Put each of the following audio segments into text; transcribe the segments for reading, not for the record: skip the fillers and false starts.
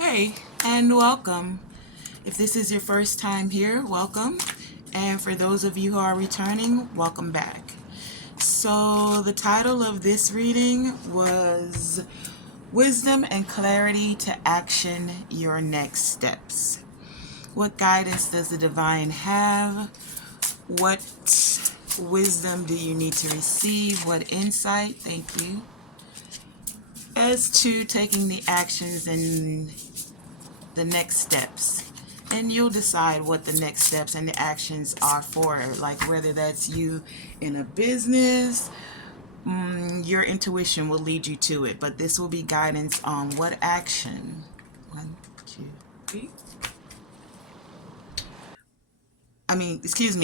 Hey, and welcome. If this is your first time here, welcome. And for those of you who are returning, welcome back. So the title of this reading was Wisdom and Clarity to Action Your Next Steps. What guidance does the divine have? What wisdom do you need to receive? What insight? Thank you. As to taking the actions and the next steps, and you'll decide what the next steps and the actions are for, like whether that's you in a business. Your intuition will lead you to it, but this will be guidance on what action. 1, 2, 3.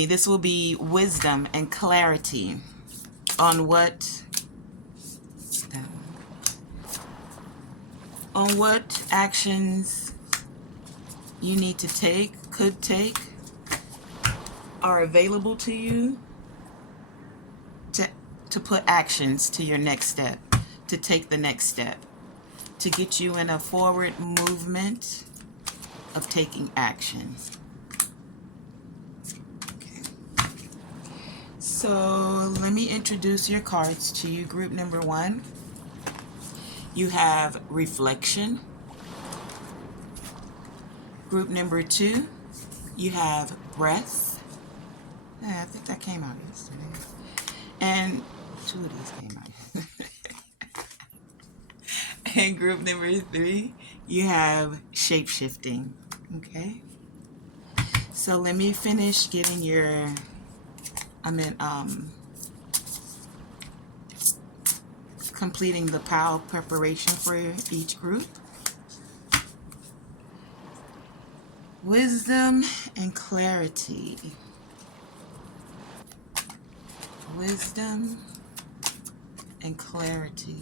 This will be wisdom and clarity on what actions you need to take, could take, are available to you to put actions to your next step, to take the next step, to get you in a forward movement of taking action. Okay. So let me introduce your cards to you. Group number 1, you have reflection. Group number 2, you have breath. I think that came out yesterday. And 2 of these came out. And group number 3, you have shape-shifting. Okay? So let me finish getting your, completing the POW preparation for each group. Wisdom and clarity. Wisdom and clarity.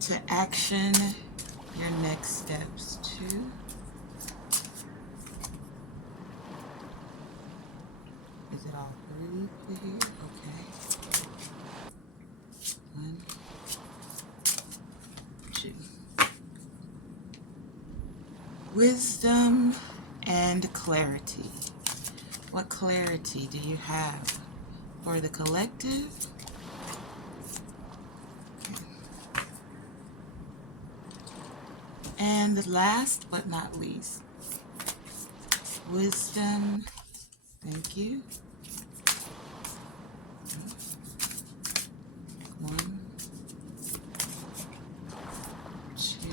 To action your next steps. 2. Is it all 3 here? Okay. 1, 2. Wisdom and clarity. What clarity do you have for the collective? Okay. And last but not least, wisdom. Thank you. 1, 2.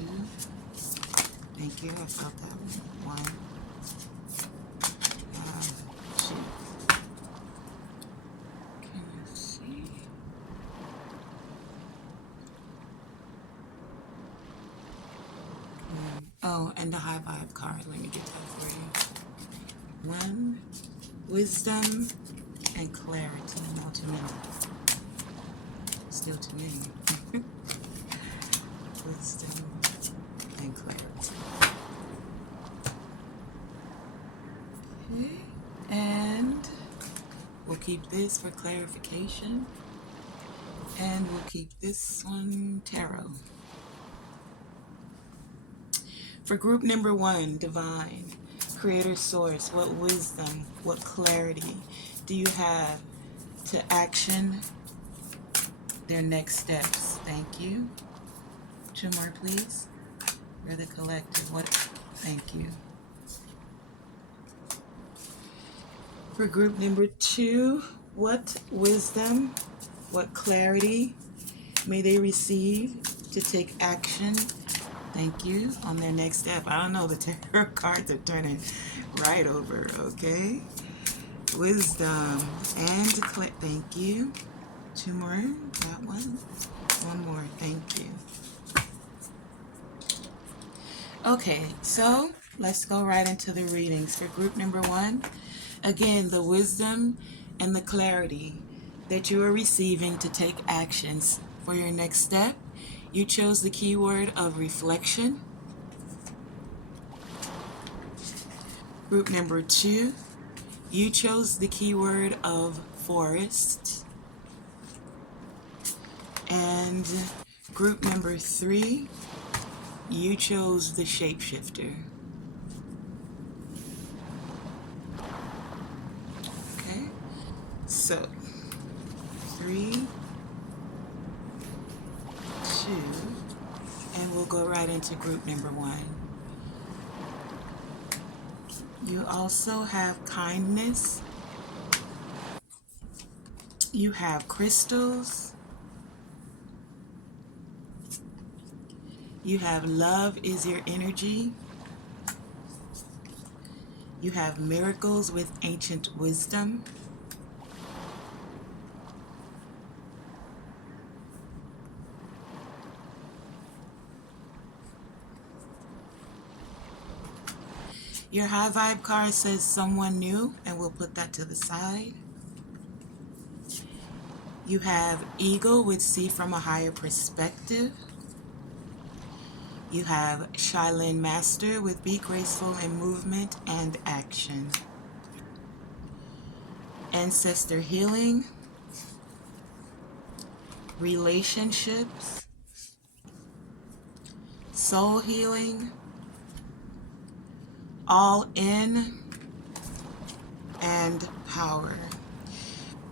Thank you. I felt that one. 1, 2. Can you see? Okay. Oh, and the high vibe card. Let me get that for you. 1, wisdom and clarity. No, too many. Still too many. Wisdom and clarity. Okay. And we'll keep this for clarification. And we'll keep this one tarot. For group number 1, divine, creator source, what wisdom, what clarity do you have to action their next steps? Thank you. 2 more, please. For the collective. What? Thank you. For group number 2, what wisdom, what clarity may they receive to take action? Thank you. On their next step. I don't know, the tarot cards are turning right over, okay? Wisdom and thank you. 2 more. That one. 1 more. Thank you. Okay, so let's go right into the readings. For group number 1, again, the wisdom and the clarity that you are receiving to take actions for your next step. You chose the keyword of reflection. Group number 2, you chose the keyword of forest. And group number 3, you chose the shapeshifter. Okay, so 3, 2, and we'll go right into group number 1. You also have kindness. You have crystals. You have love is your energy. You have miracles with ancient wisdom. Your high vibe card says someone new, and we'll put that to the side. You have eagle with see from a higher perspective. You have Shaolin Master with be graceful in movement and action. Ancestor healing. Relationships. Soul healing. All in. And power.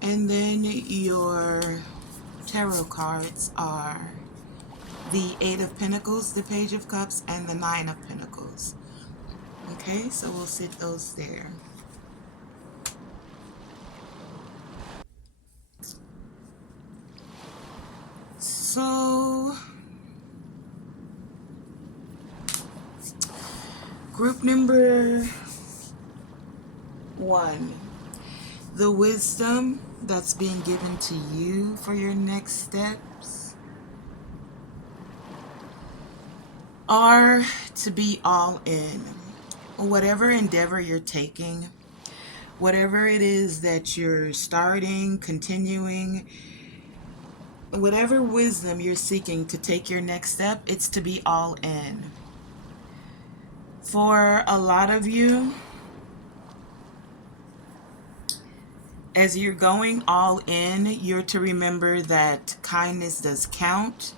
And then your tarot cards are the 8 of Pentacles, the Page of Cups, and the 9 of Pentacles. Okay, so we'll sit those there. So, group number 1, the wisdom that's being given to you for your next steps are to be all in. Whatever endeavor you're taking, whatever it is that you're starting, continuing, whatever wisdom you're seeking to take your next step, it's to be all in. For a lot of you, as you're going all in, you're to remember that kindness does count,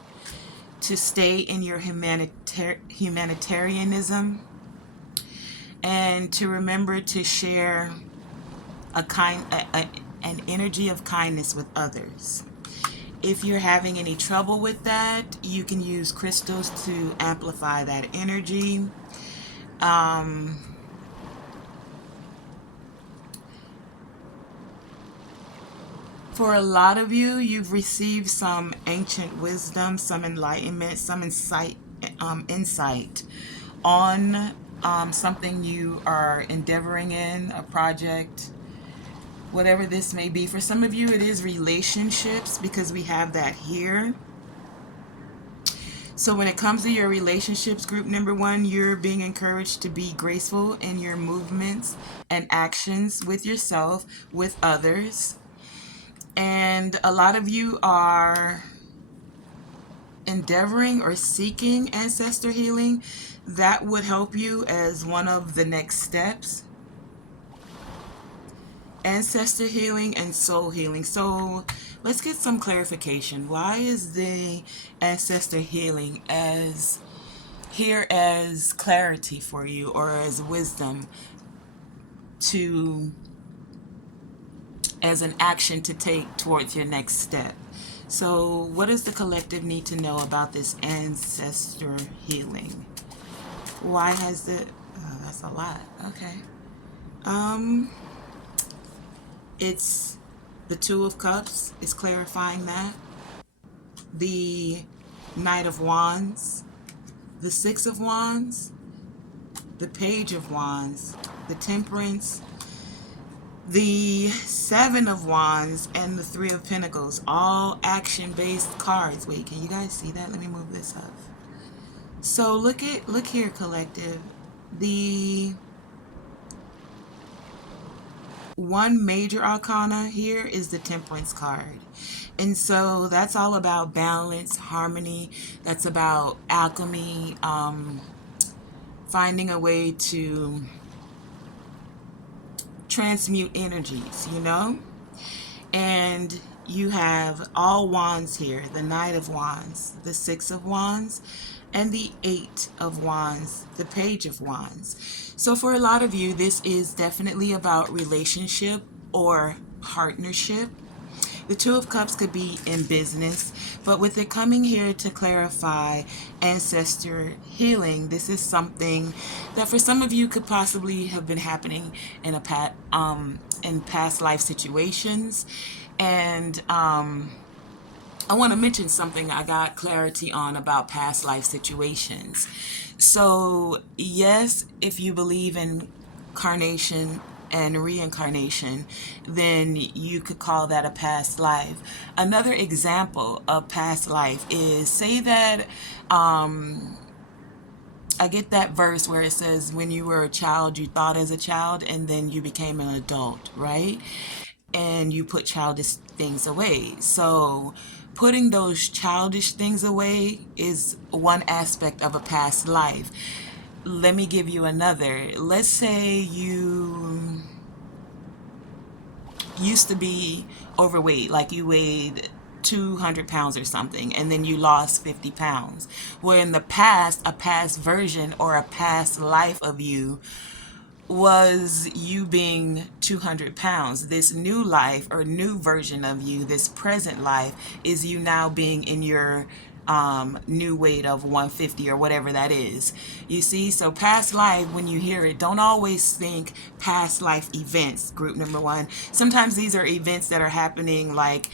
to stay in your humanitarianism, and to remember to share an energy of kindness with others. If you're having any trouble with that, you can use crystals to amplify that energy. For a lot of you, you've received some ancient wisdom, some enlightenment, some insight on something you are endeavoring in, a project, whatever this may be. For some of you, it is relationships, because we have that here. So when it comes to your relationships, group number 1, you're being encouraged to be graceful in your movements and actions with yourself, with others. And a lot of you are endeavoring or seeking ancestor healing. That would help you as one of the next steps. Ancestor healing and soul healing. So let's get some clarification. Why is the ancestor healing as clarity for you, or as wisdom as an action to take towards your next step? So what does the collective need to know about this ancestor healing? Why has that's a lot. Okay. It's the 2 of Cups is clarifying that. The Knight of Wands, the 6 of Wands, the Page of Wands, the Temperance, the 7 of Wands, and the 3 of Pentacles, all action-based cards. Wait, can you guys see that? Let me move this up. So look here, collective. The one major arcana here is the Temperance card. And so that's all about balance, harmony. That's about alchemy, finding a way to transmute energies, you know? And you have all wands here, the Knight of Wands, the Six of Wands, and the Eight of Wands, the Page of Wands. So for a lot of you, this is definitely about relationship or partnership. The Two of Cups could be in business, but with it coming here to clarify ancestor healing, this is something that for some of you could possibly have been happening in in past life situations. And I want to mention something I got clarity on about past life situations. So yes, if you believe in carnation and reincarnation, then you could call that a past life. Another example of past life is, say that I get that verse where it says when you were a child you thought as a child and then you became an adult, right? And you put childish things away. So putting those childish things away is one aspect of a past life. Let me give you another. Let's say you used to be overweight, like you weighed 200 pounds or something, and then you lost 50 pounds. Where in the past, a past version or a past life of you was you being 200 pounds. This new life or new version of you, this present life, is you now being in your new weight of 150 or whatever that is. You see, so past life, when you hear it, don't always think past life events, group number one. Sometimes these are events that are happening like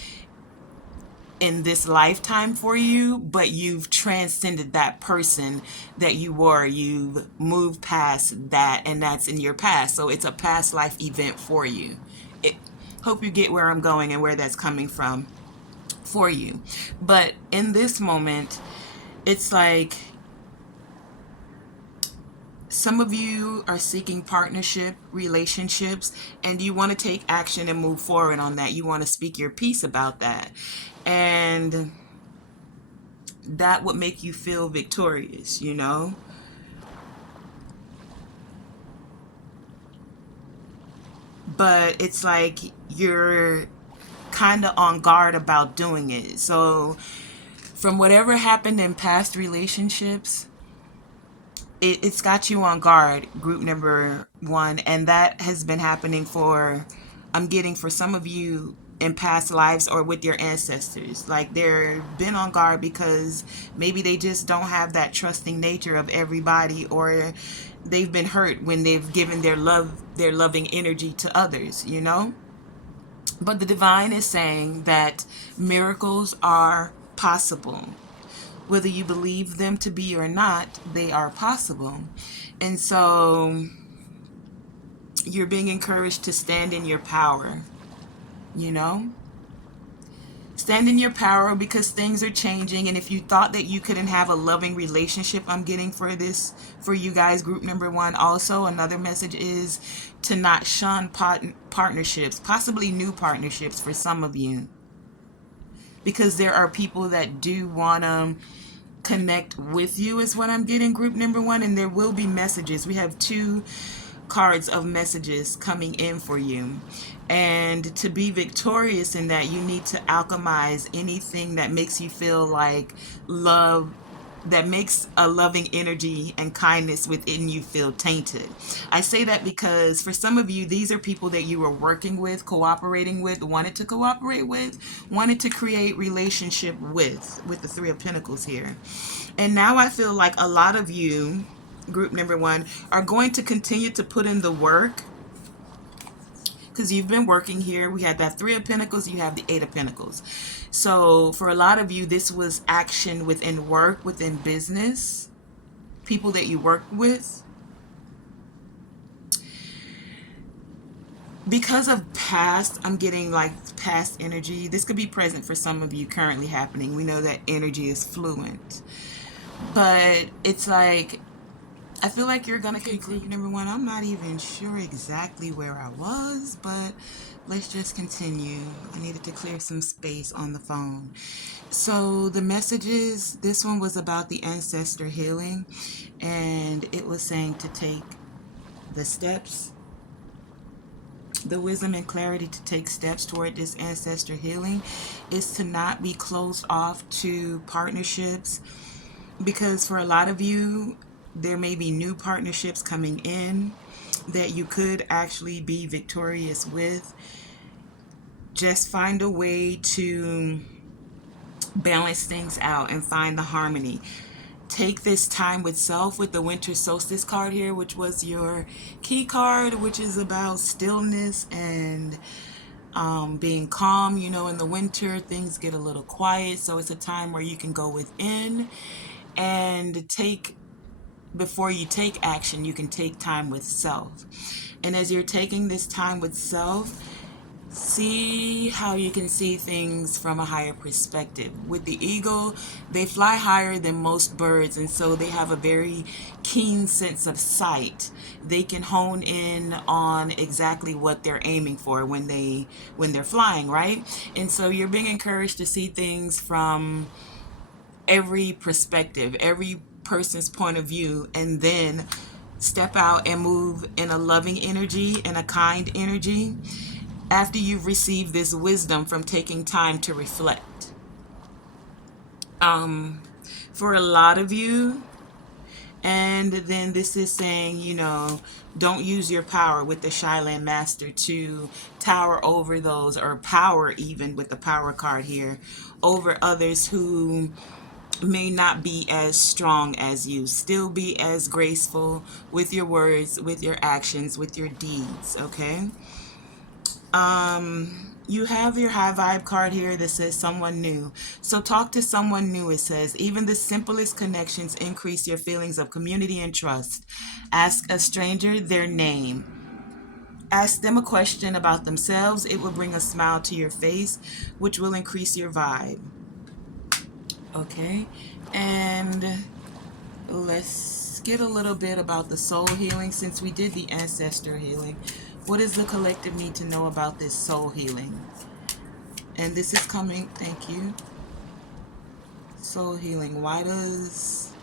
in this lifetime for you, but you've transcended that person that you were. You've moved past that, and that's in your past. So it's a past life event for you. Hope you get where I'm going and where that's coming from for you. But in this moment, it's like some of you are seeking partnership, relationships, and you want to take action and move forward on that. You want to speak your piece about that. And that would make you feel victorious, you know? But it's like you're kind of on guard about doing it. So from whatever happened in past relationships, it's got you on guard, group number one. And that has been happening for, I'm getting for some of you in past lives or with your ancestors. Like they're been on guard because maybe they just don't have that trusting nature of everybody, or they've been hurt when they've given their loving energy to others, you know? But the divine is saying that miracles are possible. Whether you believe them to be or not, they are possible. And so you're being encouraged to stand in your power, you know? Stand in your power because things are changing. And if you thought that you couldn't have a loving relationship, I'm getting for this, for you guys, group number one. Also, another message is to not shun partnerships, possibly new partnerships for some of you. Because there are people that do want to connect with you is what I'm getting, group number one. And there will be messages. We have two cards of messages coming in for you. And to be victorious in that, you need to alchemize anything that makes you feel like love, that makes a loving energy and kindness within you feel tainted. I say that because for some of you, these are people that you were working with, cooperating with, wanted to cooperate with, wanted to create relationship with the Three of Pentacles here. And now I feel like a lot of you, group number one, are going to continue to put in the work because you've been working here. We had that Three of Pentacles, you have the Eight of Pentacles. So for a lot of you, this was action within work, within business, people that you work with. Because of past, I'm getting like past energy. This could be present for some of you, currently happening. We know that energy is fluent. But it's like, I feel like you're going to conclude, number one, I'm not even sure exactly where I was, but let's just continue. I needed to clear some space on the phone. So the messages, this one was about the ancestor healing, and it was saying to take the steps The wisdom and clarity to take steps toward this ancestor healing is to not be closed off to partnerships, because for a lot of you, there may be new partnerships coming in that you could actually be victorious with. Just find a way to balance things out and find the harmony. Take this time with self with the winter solstice card here, which was your key card, which is about stillness and being calm. You know, in the winter, things get a little quiet. So it's a time where you can go within and before you take action, you can take time with self. And as you're taking this time with self, see how you can see things from a higher perspective. With the eagle, they fly higher than most birds, and so they have a very keen sense of sight. They can hone in on exactly what they're aiming for when they're flying, right? And so you're being encouraged to see things from every perspective, every person's point of view, and then step out and move in a loving energy and a kind energy after you've received this wisdom from taking time to reflect. For a lot of you, and then this is saying, you know, don't use your power with the Shyland Master to tower over those, or power even with the power card here, over others who may not be as strong as you. Still be as graceful with your words, with your actions, with your deeds, okay? You have your high vibe card here that says someone new. So talk to someone new, it says. Even the simplest connections increase your feelings of community and trust. Ask a stranger their name. Ask them a question about themselves. It will bring a smile to your face, which will increase your vibe. Okay, and let's get a little bit about the soul healing since we did the ancestor healing. What does the collective need to know about this soul healing? And this is coming, thank you. Soul healing. Why does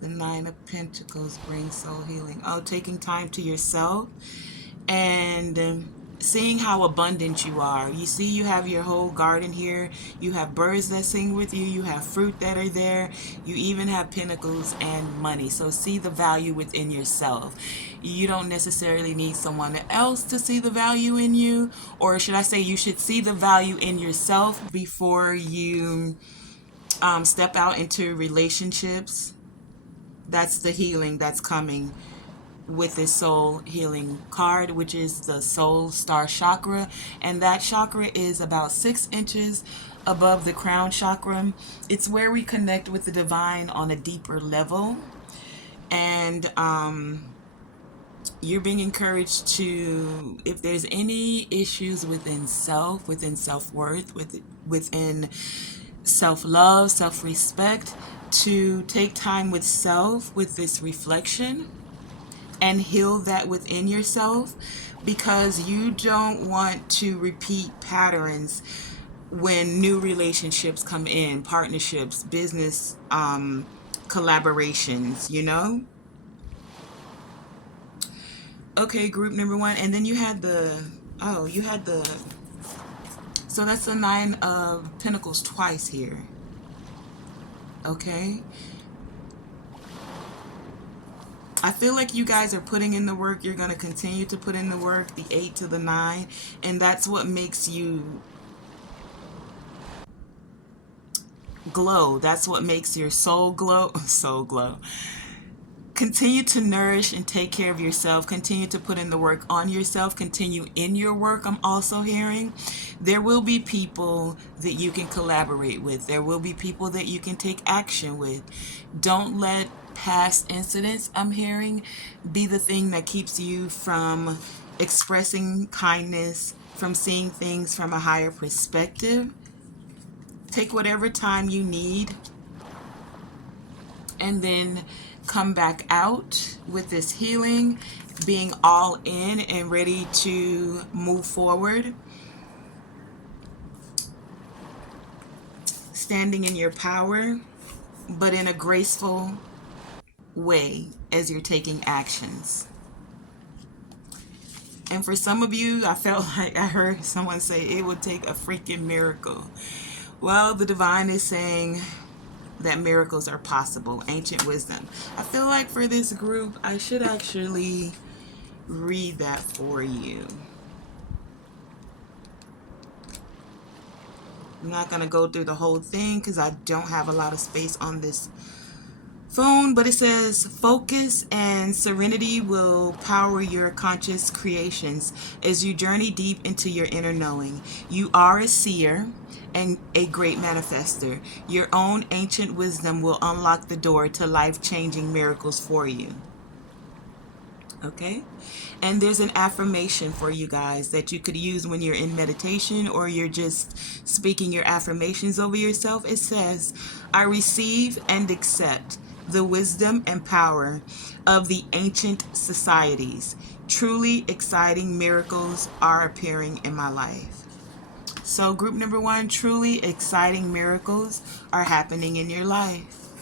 the Nine of Pentacles bring soul healing? Oh, taking time to yourself and seeing how abundant you are. You see, you have your whole garden here. You have birds that sing with you. You have fruit that are there. You even have pinnacles and money. So see the value within yourself. You don't necessarily need someone else to see the value in you. Or should I say, you should see the value in yourself before you step out into relationships. That's the healing that's coming with this soul healing card, which is the soul star chakra, and that chakra is about 6 inches above the crown chakra. It's where we connect with the divine on a deeper level, and you're being encouraged to, if there's any issues within self, within self-worth, within self-love, self-respect, to take time with self with this reflection and heal that within yourself, because you don't want to repeat patterns when new relationships come in, partnerships, business collaborations, you know? Okay, group number 1. And then you had so that's the Nine of Pentacles twice here. Okay. I feel like you guys are putting in the work. You're going to continue to put in the work, the 8 to the 9. And that's what makes you glow. That's what makes your soul glow. Soul glow. Continue to nourish and take care of yourself. Continue to put in the work on yourself. Continue in your work. I'm also hearing there will be people that you can collaborate with. There will be people that you can take action with. Don't let past incidents, I'm hearing, be the thing that keeps you from expressing kindness, from seeing things from a higher perspective. Take whatever time you need and then come back out with this healing, being all in and ready to move forward. Standing in your power, but in a graceful way as you're taking actions. And for some of you, I felt like I heard someone say it would take a freaking miracle. Well, the divine is saying that miracles are possible. Ancient wisdom. I feel like for this group, I should actually read that for you. I'm not going to go through the whole thing because I don't have a lot of space on this phone, but it says focus and serenity will power your conscious creations as you journey deep into your inner knowing. You are a seer and a great manifester. Your own ancient wisdom will unlock the door to life-changing miracles for you. Okay? And there's an affirmation for you guys that you could use when you're in meditation or you're just speaking your affirmations over yourself. It says, I receive and accept the wisdom and power of the ancient societies. Truly exciting miracles are appearing in my life. So group number 1, truly exciting miracles are happening in your life.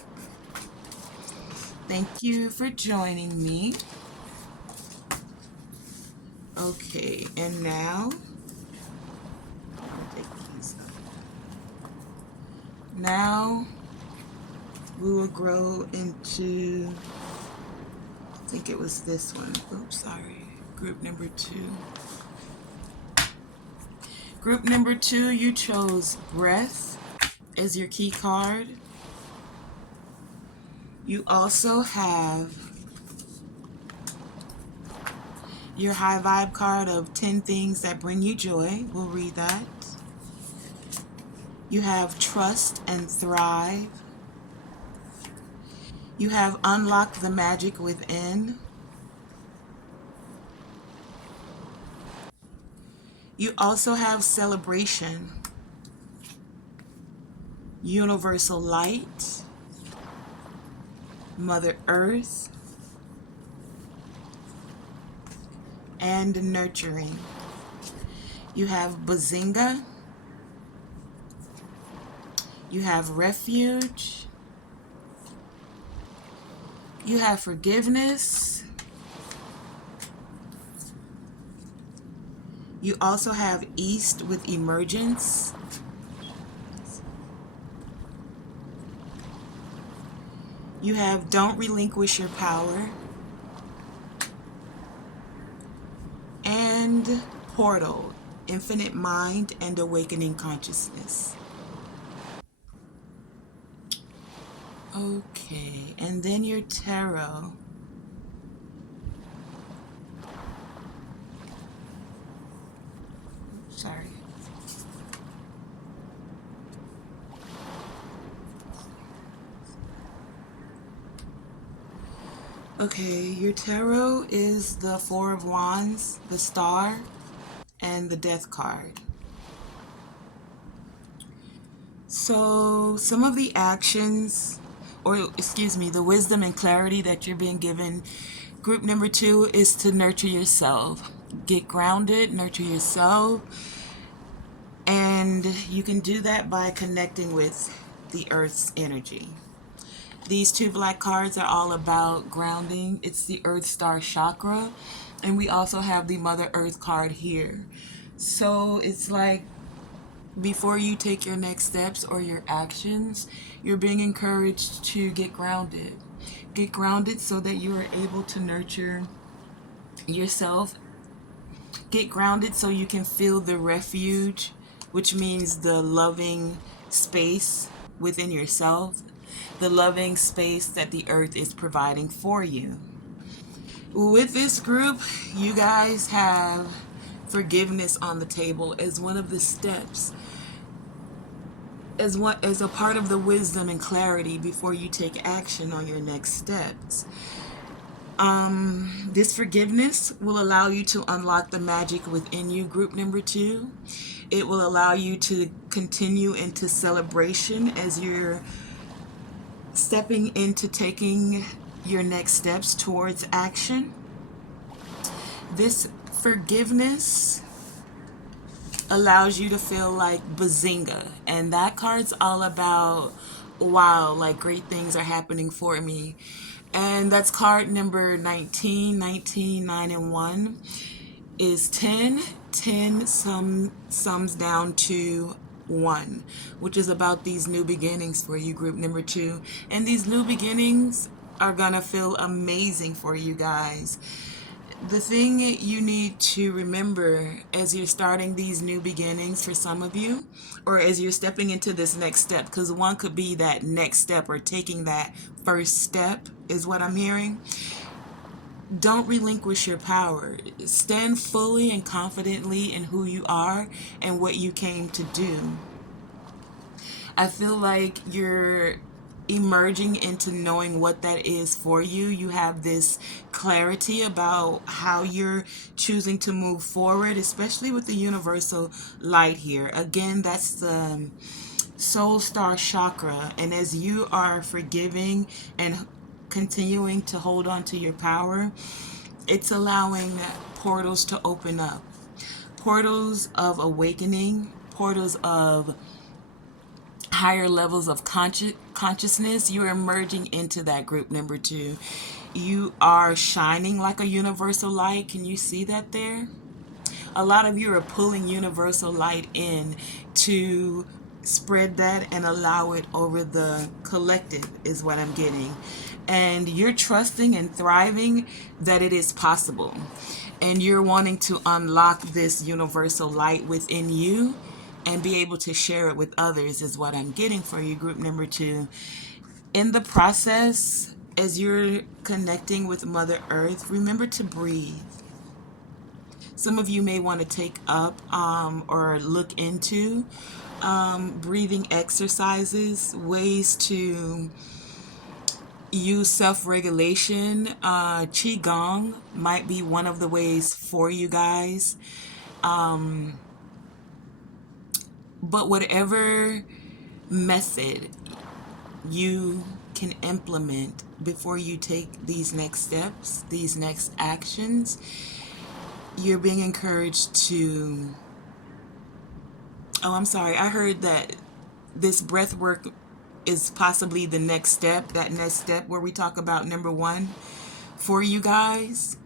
Thank you for joining me. Okay, and now, we will grow into, I think it was this one. Oops, sorry. Group number 2. Group number 2, you chose breath as your key card. You also have your high vibe card of 10 things that bring you joy. We'll read that. You have trust and thrive. You have unlock the magic within. You also have celebration, universal light, Mother Earth, and nurturing. You have Bazinga. You have refuge. You have forgiveness. You also have East with emergence. You have don't relinquish your power. And portal, infinite mind and awakening consciousness. Okay, and then your tarot. Sorry. Okay, your tarot is the Four of Wands, the Star, and the Death card. So some of the actions, or excuse me, the wisdom and clarity that you're being given, group number 2 is to nurture yourself. Get grounded, nurture yourself, and you can do that by connecting with the Earth's energy. These 2 black cards are all about grounding. It's the Earth Star Chakra, and we also have the Mother Earth card here. So it's like before you take your next steps or your actions, you're being encouraged to get grounded. Get grounded so that you are able to nurture yourself. Get grounded so you can feel the refuge, which means the loving space within yourself, the loving space that the earth is providing for you. With this group, you guys have forgiveness on the table as one of the steps, as a part of the wisdom and clarity before you take action on your next steps. This forgiveness will allow you to unlock the magic within you, group number 2. It will allow you to continue into celebration as you're stepping into taking your next steps towards action. This forgiveness allows you to feel like Bazinga, and that card's all about, wow, like great things are happening for me. And that's card number 19, 9 and 1. is 10. 10 sums down to 1, which is about these new beginnings for you, group number 2. And these new beginnings are gonna feel amazing for you guys. The thing you need to remember as you're starting these new beginnings for some of you, or as you're stepping into this next step, because one could be that next step or taking that first step, is what I'm hearing. Don't relinquish your power. Stand fully and confidently in who you are and what you came to do. I feel like you're emerging into knowing what that is for you. You have this clarity about how you're choosing to move forward, especially with the universal light here. Again, that's the soul star chakra. And as you are forgiving and continuing to hold on to your power, it's allowing portals to open up. Portals of awakening, portals of higher levels of consciousness. You're emerging into that, group number 2. You are shining like a universal light. Can you see that there? A lot of you are pulling universal light in to spread that and allow it over the collective, is what I'm getting. And you're trusting and thriving that it is possible. And you're wanting to unlock this universal light within you and be able to share it with others, is what I'm getting for you, group number 2. In the process, as you're connecting with Mother Earth, remember to breathe. Some of you may want to take up or look into breathing exercises, ways to use self-regulation. Qigong might be one of the ways for you guys. But whatever method you can implement before you take these next steps, these next actions, you're being encouraged to... Oh, I'm sorry. I heard that this breath work is possibly the next step, that next step where we talk about number 1 for you guys.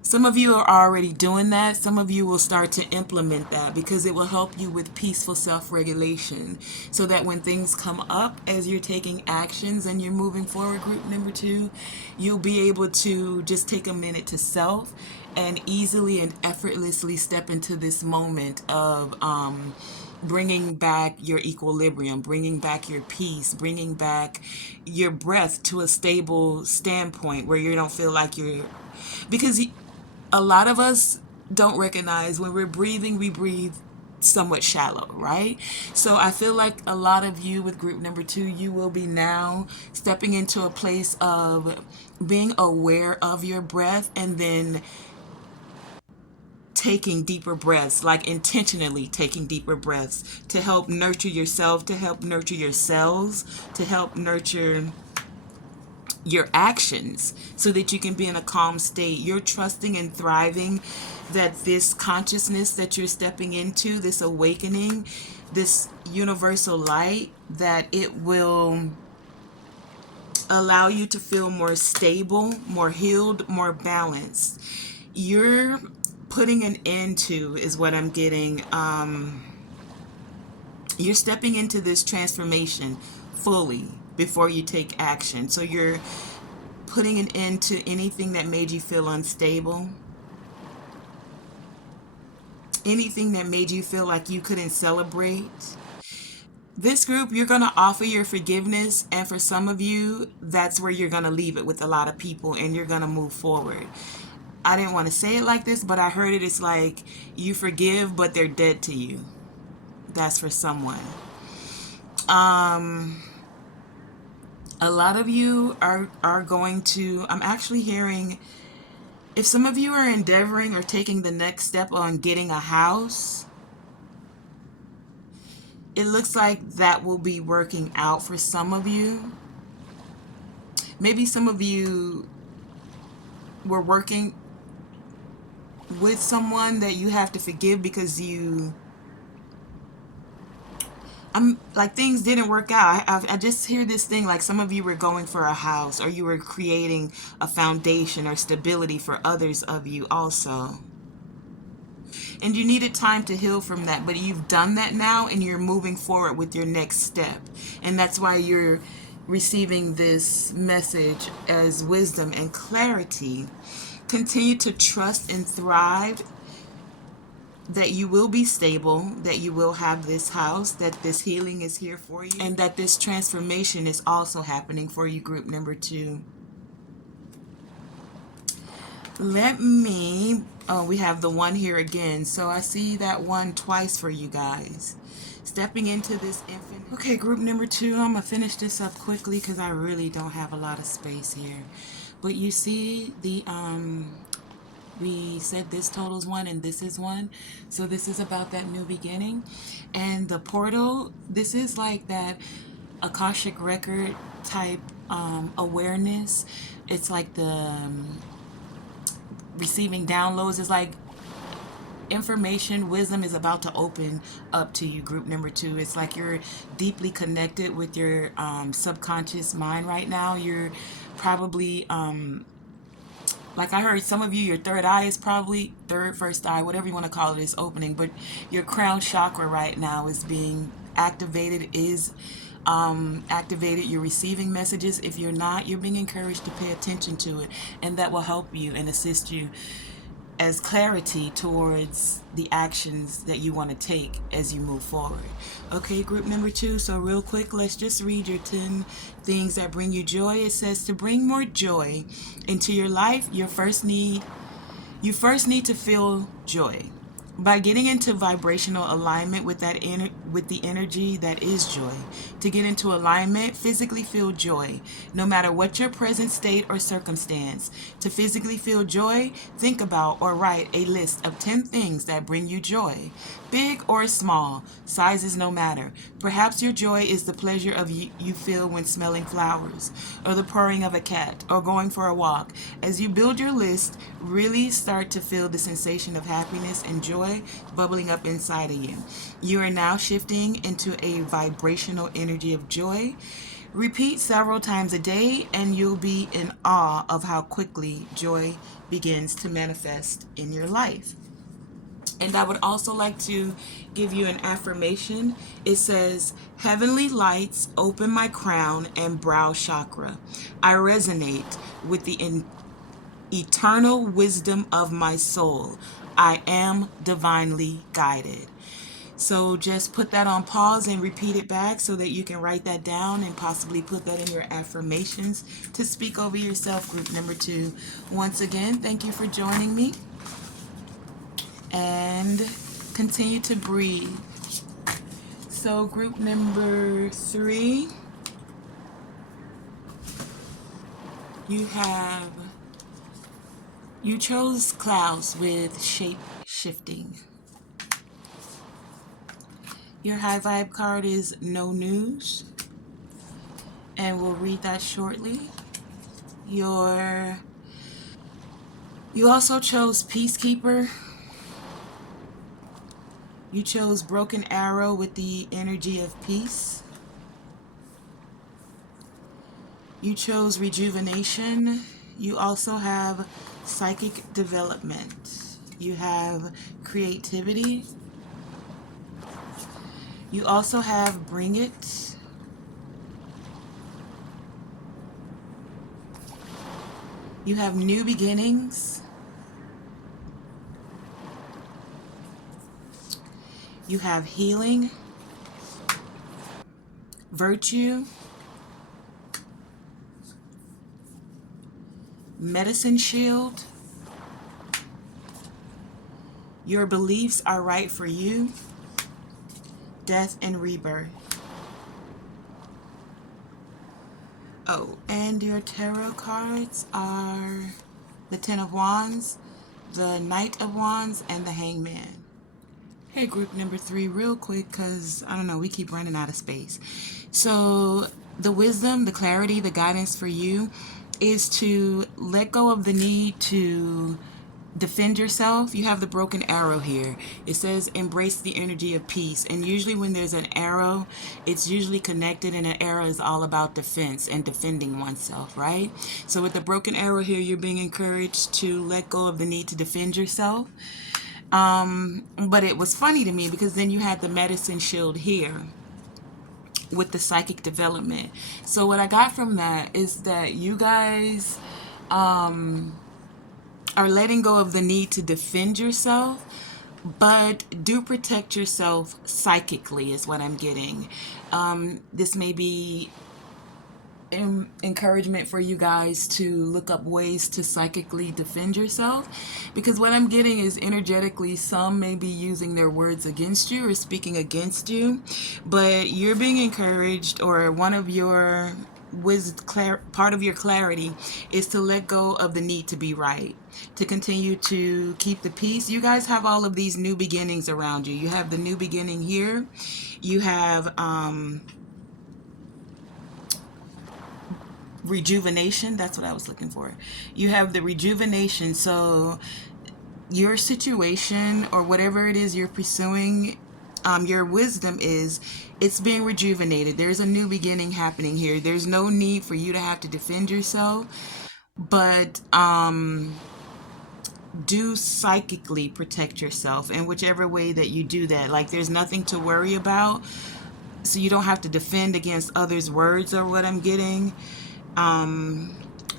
Some of you are already doing that. Some of you will start to implement that because it will help you with peaceful self-regulation, so that when things come up as you're taking actions and you're moving forward, group number 2, you'll be able to just take a minute to self and easily and effortlessly step into this moment of bringing back your equilibrium, bringing back your peace, bringing back your breath to a stable standpoint where you don't feel like you're... Because a lot of us don't recognize when we're breathing, we breathe somewhat shallow, right? So I feel like a lot of you with group number 2, you will be now stepping into a place of being aware of your breath and then taking deeper breaths, like intentionally taking deeper breaths to help nurture yourself, to help nurture your cells, to help nurture your actions so that you can be in a calm state. You're trusting and thriving that this consciousness that you're stepping into, this awakening, this universal light, that it will allow you to feel more stable, more healed, more balanced. You're putting an end to, is what I'm getting. You're stepping into this transformation fully before you take action. So you're putting an end to anything that made you feel unstable, anything that made you feel like you couldn't celebrate. This group, you're going to offer your forgiveness, and for some of you, that's where you're going to leave it with a lot of people and you're going to move forward. I didn't want to say it like this, but I heard it. It's like you forgive, but they're dead to you. That's for someone. A lot of you are going to... I'm actually hearing, if some of you are endeavoring or taking the next step on getting a house, it looks like that will be working out for some of you. Maybe some of you were working with someone that you have to forgive because I'm like, things didn't work out. I just hear this thing like some of you were going for a house, or you were creating a foundation or stability for others of you also. And you needed time to heal from that, but you've done that now and you're moving forward with your next step. And that's why you're receiving this message as wisdom and clarity. Continue to trust and thrive, that you will be stable, that you will have this house, that this healing is here for you, and that this transformation is also happening for you, group number 2. Let me, oh, we have the 1 here again. So I see that 1 twice for you guys. Stepping into this infinite. Okay, group number 2, I'm going to finish this up quickly because I really don't have a lot of space here. But you see the, we said this totals 1 and this is 1. So this is about that new beginning. And the portal, this is like that Akashic record type awareness. It's like the receiving downloads. Is like information, wisdom is about to open up to you, group number 2. It's like you're deeply connected with your subconscious mind right now. You're probably like I heard some of you, your third eye is probably, first eye, whatever you want to call it, is opening. But your crown chakra right now is being activated, activated. You're receiving messages. If you're not, you're being encouraged to pay attention to it. And that will help you and assist you as clarity towards the actions that you want to take as you move forward. Okay, group number 2. So real quick, let's just read your 10 things that bring you joy. It says to bring more joy into your life, you first need to feel joy. By getting into vibrational alignment with with the energy that is joy. To get into alignment, physically feel joy, no matter what your present state or circumstance. To physically feel joy, think about or write a list of 10 things that bring you joy. Big or small, sizes no matter. Perhaps your joy is the pleasure of you feel when smelling flowers, or the purring of a cat, or going for a walk. As you build your list, really start to feel the sensation of happiness and joy bubbling up inside of you. You are now shifting into a vibrational energy of joy. Repeat several times a day and you'll be in awe of how quickly joy begins to manifest in your life. And I would also like to give you an affirmation. It says, heavenly lights open my crown and brow chakra. I resonate with the eternal wisdom of my soul. I am divinely guided. So just put that on pause and repeat it back so that you can write that down and possibly put that in your affirmations to speak over yourself, group number 2. Once again, thank you for joining me. And continue to breathe. So group number 3, you chose clouds with shape shifting. Your high vibe card is no news, and we'll read that shortly. You also chose peacekeeper. You chose broken arrow with the energy of peace. You chose rejuvenation. You also have psychic development. You have creativity. You also have bring it. You have new beginnings. You have healing, virtue, medicine shield. Your beliefs are right for you. Death and rebirth. Oh, and your tarot cards are the 10 of Wands, the Knight of Wands, and the Hangman. Hey, group number 3, real quick, because, I don't know, we keep running out of space. So, the wisdom, the clarity, the guidance for you is to let go of the need to defend yourself. You have the broken arrow here. It says embrace the energy of peace. And usually when there's an arrow, it's usually connected, and an arrow is all about defense and defending oneself, right? So with the broken arrow here, you're being encouraged to let go of the need to defend yourself. But it was funny to me because then you had the medicine shield here with the psychic development. So what I got from that is that you guys are letting go of the need to defend yourself, but do protect yourself psychically is what I'm getting. This may be encouragement for you guys to look up ways to psychically defend yourself, because what I'm getting is energetically some may be using their words against you or speaking against you, but you're being encouraged, or one of your part of your clarity is to let go of the need to be right, to continue to keep the peace. You guys have all of these new beginnings around you. You have the new beginning here. You have rejuvenation. That's what I was looking for. You have the rejuvenation. So your situation or whatever it is you're pursuing, your wisdom is, it's being rejuvenated. There's a new beginning happening here. There's no need for you to have to defend yourself, but do psychically protect yourself in whichever way that you do that. Like, there's nothing to worry about, so you don't have to defend against others' words or what I'm getting.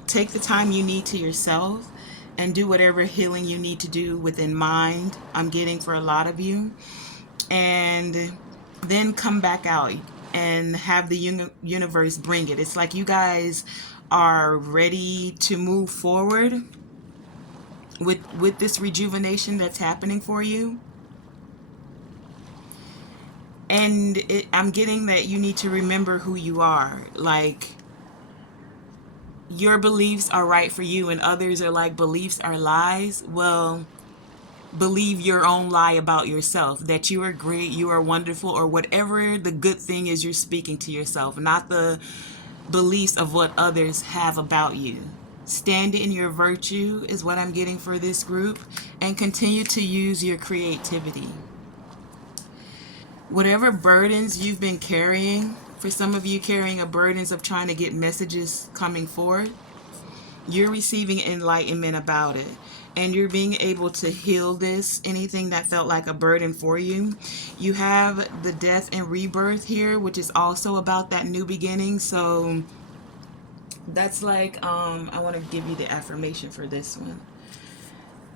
Take the time you need to yourself and do whatever healing you need to do within mind, I'm getting, for a lot of you. And then come back out and have the universe bring it. It's like you guys are ready to move forward with this rejuvenation that's happening for you. And I'm getting that you need to remember who you are. Like, your beliefs are right for you and others are like, beliefs are lies. Well, believe your own lie about yourself, that you are great, you are wonderful, or whatever the good thing is you're speaking to yourself, not the beliefs of what others have about you. Stand in your virtue is what I'm getting for this group, and continue to use your creativity. Whatever burdens you've been carrying, for some of you carrying a burdens of trying to get messages coming forth, you're receiving enlightenment about it, and you're being able to heal this, anything that felt like a burden for you. You have the death and rebirth here, which is also about that new beginning. So that's like, I want to give you the affirmation for this one.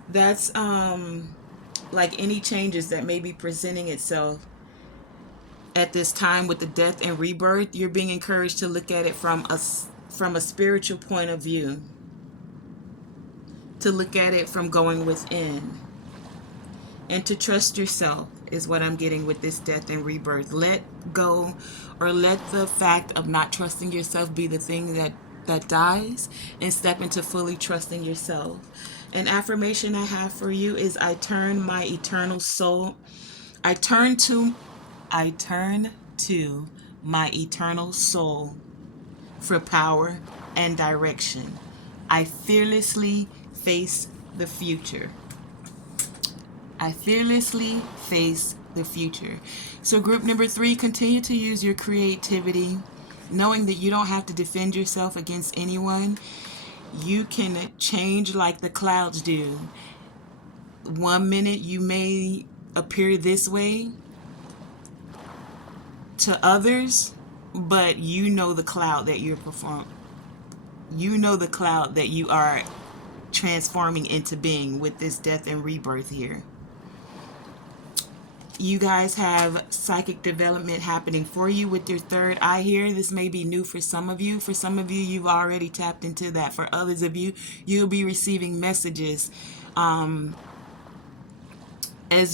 That's like any changes that may be presenting itself at this time with the death and rebirth, you're being encouraged to look at it from a spiritual point of view, to look at it from going within, and to trust yourself is what I'm getting with this death and rebirth. Let go, or let the fact of not trusting yourself be the thing that dies, and step into fully trusting yourself. An affirmation I have for you is, I turn my eternal soul, I turn to my eternal soul for power and direction. I fearlessly face the future. I fearlessly face the future. So group number 3, continue to use your creativity, knowing that you don't have to defend yourself against anyone. You can change like the clouds do. One minute you may appear this way to others, but you know the cloud that you're you know the cloud that you are transforming into being with this death and rebirth here. You guys have psychic development happening for you with your third eye here. This may be new for some of you. For some of you, you've already tapped into that. For others of you, you'll be receiving messages as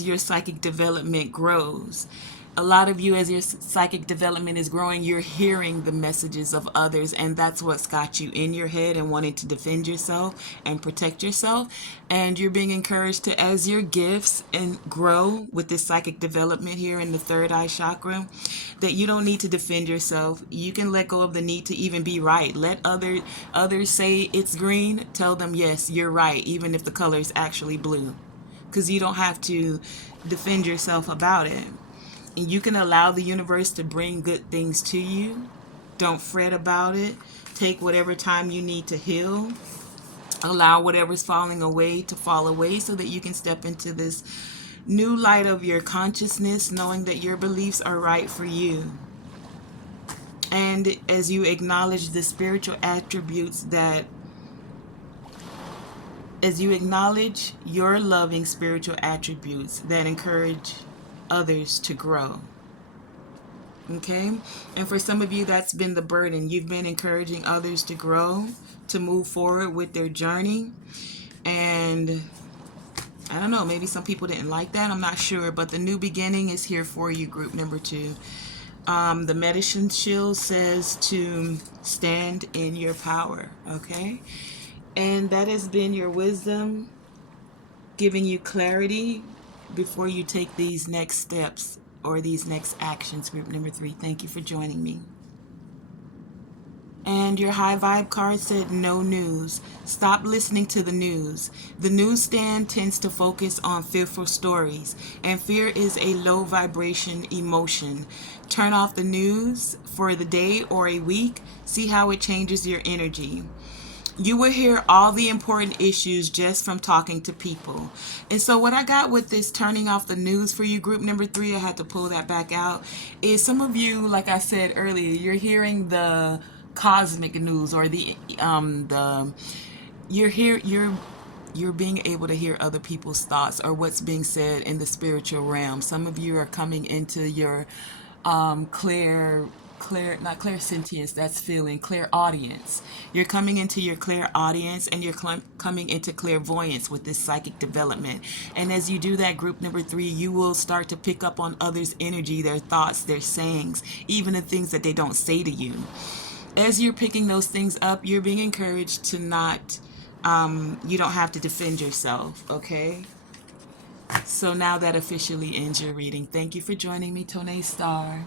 your psychic development grows. A lot of you, as your psychic development is growing, you're hearing the messages of others, and that's what's got you in your head and wanting to defend yourself and protect yourself. And you're being encouraged to, as your gifts and grow with this psychic development here in the third eye chakra, that you don't need to defend yourself. You can let go of the need to even be right. Let others say it's green. Tell them, yes, you're right, even if the color is actually blue, because you don't have to defend yourself about it. And you can allow the universe to bring good things to you. Don't fret about it. Take whatever time you need to heal. Allow whatever's falling away to fall away so that you can step into this new light of your consciousness, knowing that your beliefs are right for you. And as you acknowledge the spiritual attributes that, as you acknowledge your loving spiritual attributes that encourage others to grow. Okay? And for some of you, that's been the burden. You've been encouraging others to grow, to move forward with their journey. And I don't know, maybe some people didn't like that. I'm not sure. But the new beginning is here for you, group number 2. The medicine shield says to stand in your power. Okay? And that has been your wisdom, giving you clarity before you take these next steps or these next actions, group number 3. Thank you for joining me. And your high vibe card said no news. Stop listening to the news. The newsstand tends to focus on fearful stories, and fear is a low vibration emotion. Turn off the news for the day or a week. See how it changes your energy. You will hear all the important issues just from talking to people. And so what I got with this turning off the news for you, group number 3, I had to pull that back out, is some of you, like I said earlier, you're hearing the cosmic news, or you're being able to hear other people's thoughts or what's being said in the spiritual realm. Some of you are coming into your not clairsentience, that's feeling, clairaudience. You're coming into your clairaudience, and you're coming into clairvoyance with this psychic development. And as you do that, group number 3, you will start to pick up on others' energy, their thoughts, their sayings, even the things that they don't say to you. As you're picking those things up, you're being encouraged to not, you don't have to defend yourself, okay? So now that officially ends your reading. Thank you for joining me, TonaeSTAR.